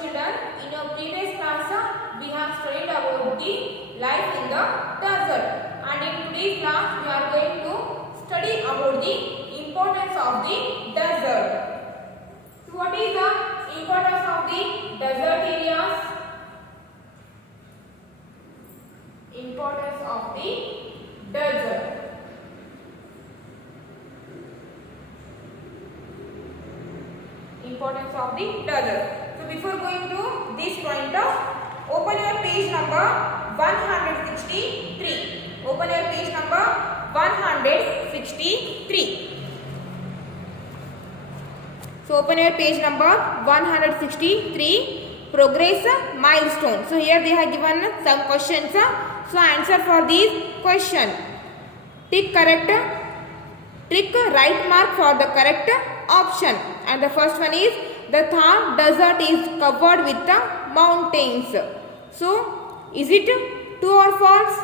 children, in our previous class we have studied about the life in the desert, and in today's class we are going to study about the importance of the desert. So what is the importance of the desert areas? Importance of the desert. Importance of the desert. So before going to this point, open your page number 163. Open your page number 163. So open your page number 163. Progress milestone. So here they have given some questions. So answer for these question. Tick correct. Tick right mark for the correct option. And the first one is the Thar desert is covered with the mountains. So is it true or false?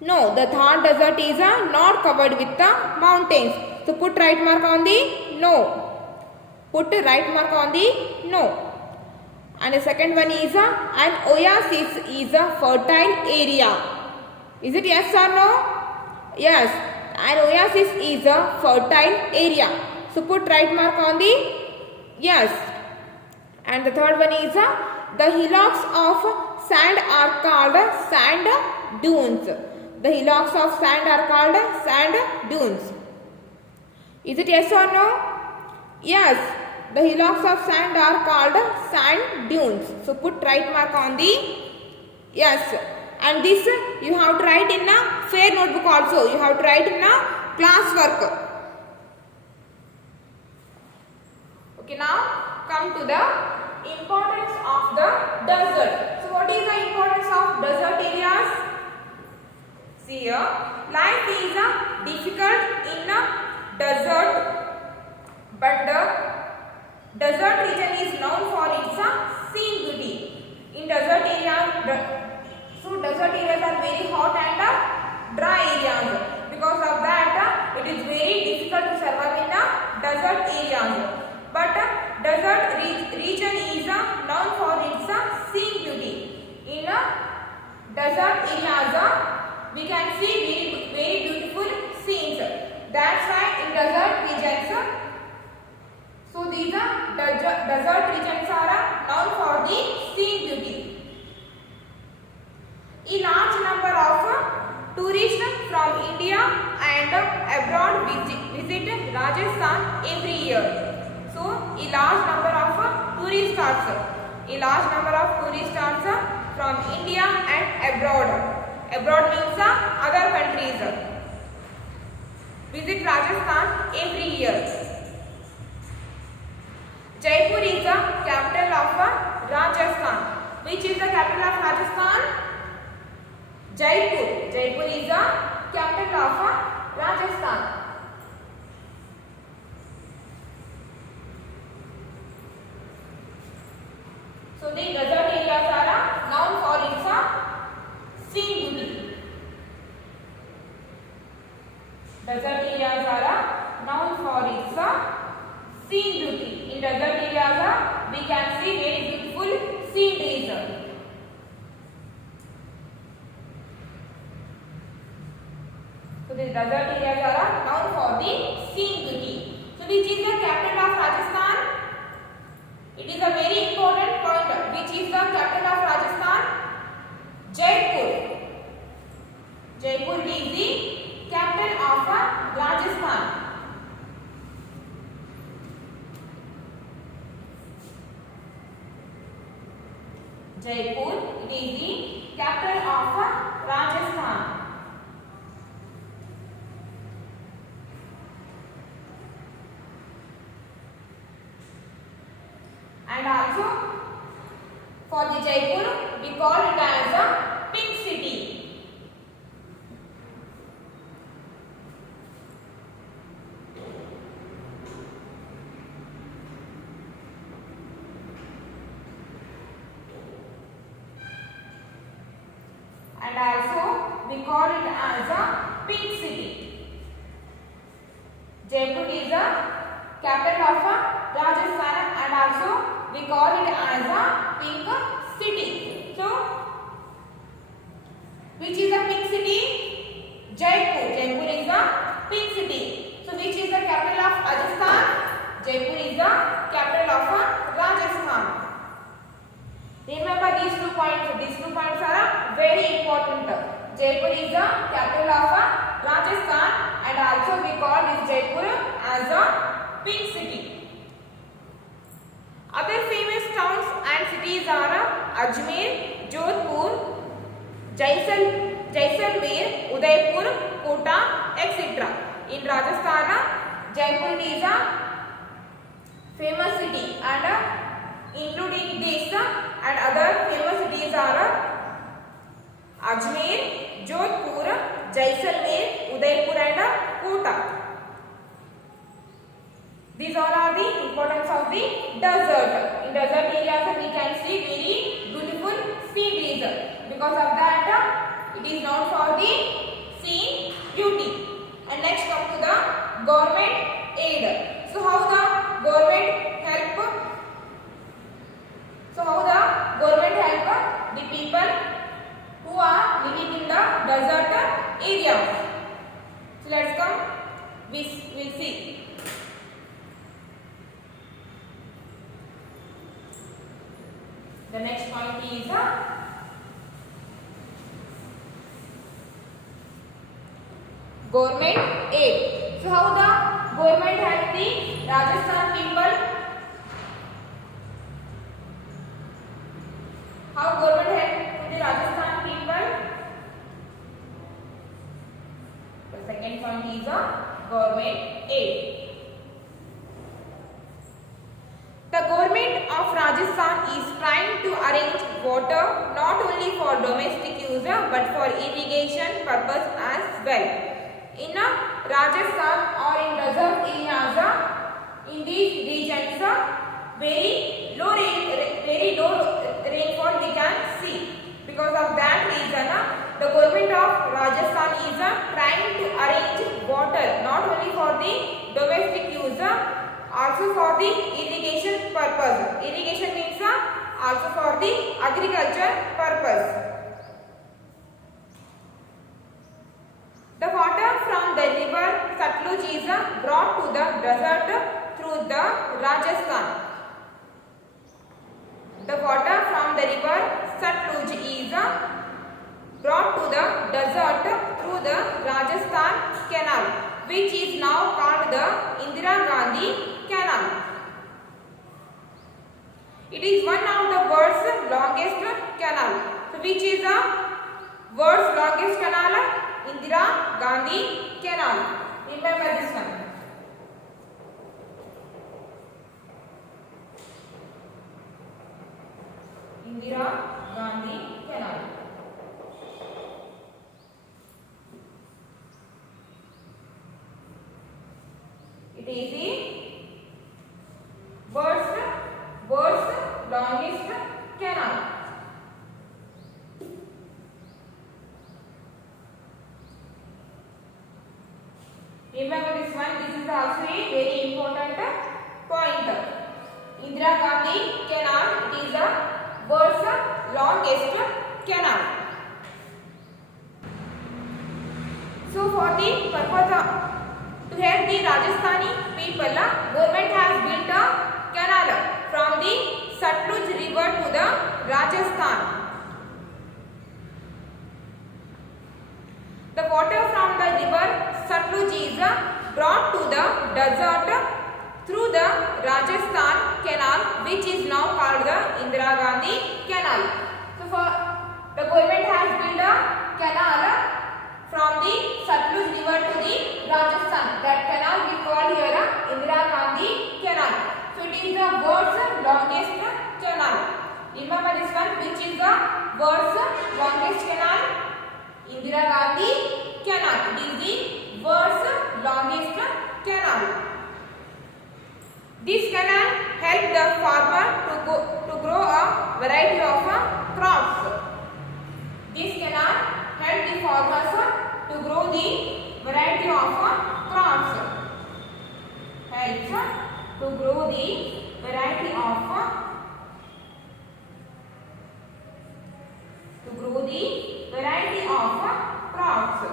No, the Thar desert is not covered with the mountains. So put right mark on the no. Put right mark on the no. And the second one is an oasis is a fertile area. Is it yes or no? Yes, an oasis is a fertile area. So put right mark on the yes. And the third one is the hillocks of sand are called sand dunes. The hillocks of sand are called sand dunes. Is it yes or no? Yes. The hillocks of sand are called sand dunes. So put right mark on the yes. And this you have to write in a fair notebook also. You have to write in a class work. Okay, now come to the importance of the desert. So what is the importance of desert areas? See here, life is difficult in a desert, but the desert region is known for its scene beauty. In desert areas, so desert areas are very hot and dry areas. Because of that, it is very difficult to survive in desert areas. But desert region is known for its scene beauty. In desert areas, we can see very beautiful scenes. That's why in desert regions, so these desert regions are known for the scene beauty. A large number of tourists from India and abroad visit Rajasthan every year. So a large number of tourists from India and abroad. Abroad means other countries. Visit Rajasthan every year. Jaipur is the capital of Rajasthan. Which is the capital of Rajasthan? Jaipur. Jaipur is the capital of Rajasthan. So the desert areas are known for its scene beauty. Desert areas are known for its scene beauty. In desert areas, we can see very beautiful sceneries. So the desert areas are known for the scene beauty. So which is the capital of Rajasthan? It is a very important point. Which is the capital of Rajasthan? Jaipur. Jaipur is the capital of Rajasthan. Jaipur, it is the capital of Rajasthan. And also for the Jaipur, we call it as a pink city. And also we call it as a pink city. Jaipur is the capital of Rajasthan, and also we call it as a pink city. So, which is a pink city? Jaipur. Jaipur is the pink city. So, which is the capital of Rajasthan? Jaipur is the capital of Rajasthan. Remember these 2 points. These 2 points are very important. Jaipur is the capital of Rajasthan, and also we call this Jaipur as a pink city. Other famous towns and cities are Ajmer, Jodhpur, Jaisalmer, Udaipur, Kota, etc. In Rajasthan, Jaipur is a famous city, and including this and other famous cities are Ajmer, Jodhpur, Jaisalmer, Udaipur and Kota. These all are the importance of the desert. In desert areas we can see very beautiful sceneries. Because of that it is known for the scene beauty. And next come to the government aid. So how the government help? The people who are living in the desert areas. So let's come. We'll see. The next point is government aid. So how the government help the Rajasthan people? How government help the Rajasthan people? The second point is government aid. The government of Rajasthan is trying to arrange water not only for domestic use but for irrigation purpose as well. In Rajasthan or in desert areas, in these regions, very low rainfall we can see. Because of that reason, the government of Rajasthan is trying to arrange water not only for the domestic use, also for the irrigation purpose. Irrigation means also for the agriculture purpose. The water from the river Satluj is brought to the desert through the Rajasthan. The water from the river Satluj is brought to the desert through the Rajasthan canal, which is now called the Indira Gandhi Canal. It is one of the world's longest canal. So, which is the world's longest canal? Indira Gandhi Canal. Remember this one. Indira Gandhi Canal. It is the world's longest canal. Remember this one. This is also a very important point. Indira Gandhi Canal. It is the world's longest canal. So, for the purpose to help the Rajasthani people, government has built a canal from the Satluj river to the Rajasthan. The water from the river Satluj is brought to the desert through the Rajasthan canal, which is now called the Indira Gandhi Canal. So, the government has built a canal from the Satluj river to the Rajasthan. That canal we call here Indira Gandhi Canal. So, it is the world's longest canal. Remember this one, which is the world's longest canal? Indira Gandhi Canal. It is the world's longest canal. This canal helped the farmer to grow a variety of crops. This canal helped the farmers to grow the variety of crops. Helps to grow the variety of the variety of crops.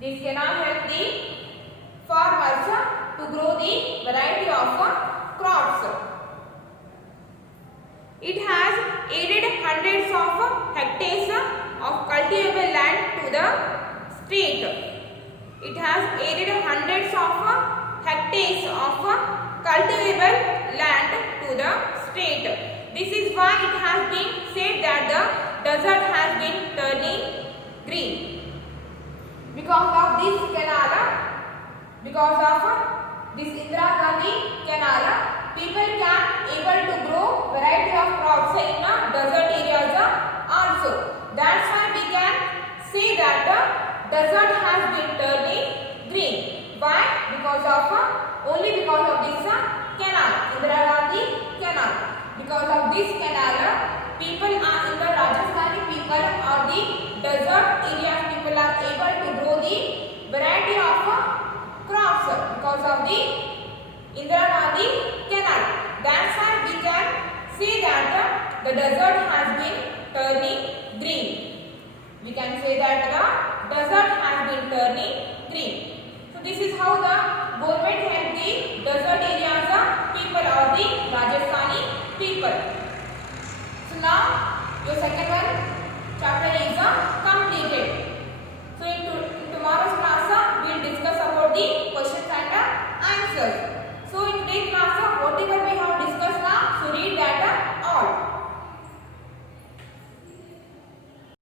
This cannot help the farmers to grow the variety of crops. It has added hundreds of hectares of cultivable land to the state. It has added hundreds of hectares of cultivable land to the state. This is why it has been said that the desert has been turning green. Because of this canal, because of this Indira Gandhi canal, people can able to grow variety of crops in desert areas also. That's why we can say that the desert has been turning green. Why? Because of only because of this canal, Indira Gandhi canal. Because of this canal, people are in the Rajasthani people or the desert